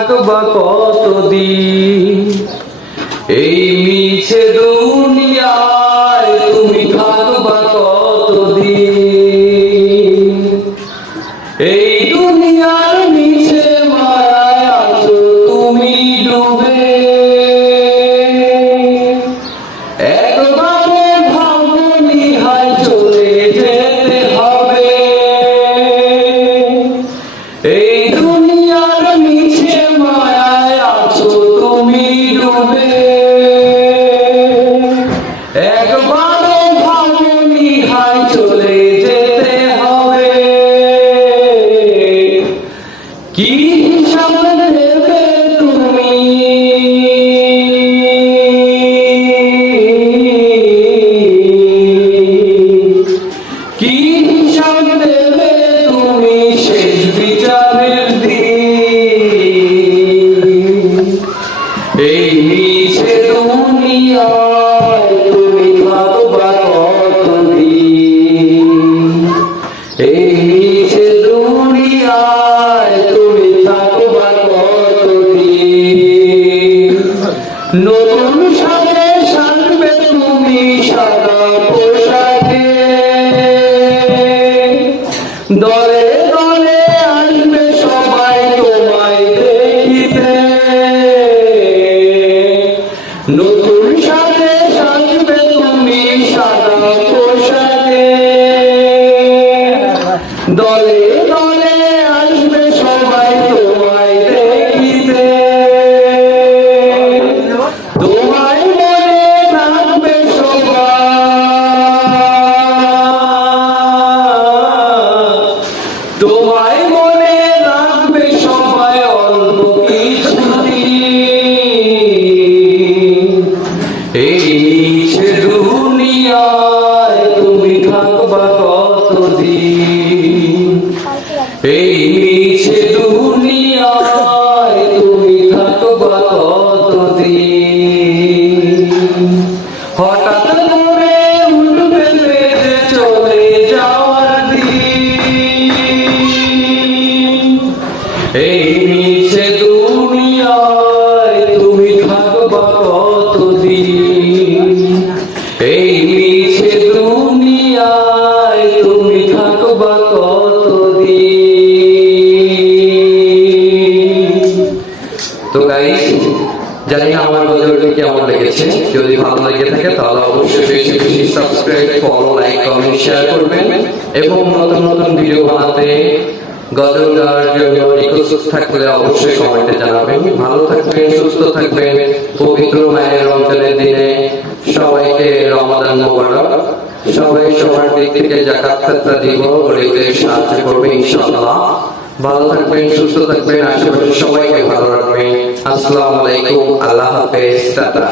থাকবা কতদিন? এই মিছে দুনিয়ায় Да. দুনিয়ায় তুমি থাকবা কতদিন? এই নিচে দুনিয়ায় তুমি থাকবা কতদিন? হঠাৎ করে চলে যাওয়ার দিন। আমার কেমন লেগেছে? যদি ভালো লেগে থাকে, তাহলে অবশ্যই বেশি বেশি subscribe follow like comment share করবেন। এবং নতুন নতুন ভিডিও বানাতে গজল গাওয়ার জন্য রিকোয়েস্ট থাকলে অবশ্যই কমেন্টে জানাবেন। ভালো থাকবেন, সুস্থ থাকবেন। পবিত্র মায়ের রমজানের দিনে সবাইকে রমাদান মোবারক। সবাই সবার দিক থেকে জাকাত দিব, গরিবদের সাহায্য করবে, ইনশাআল্লাহ। ভালো থাকবেন সুস্থ থাকবেন আশেপাশে সবাইকে ভালো রাখবেন। আসসালামু আলাইকুম আল্লাহ হাফেজ টাটা।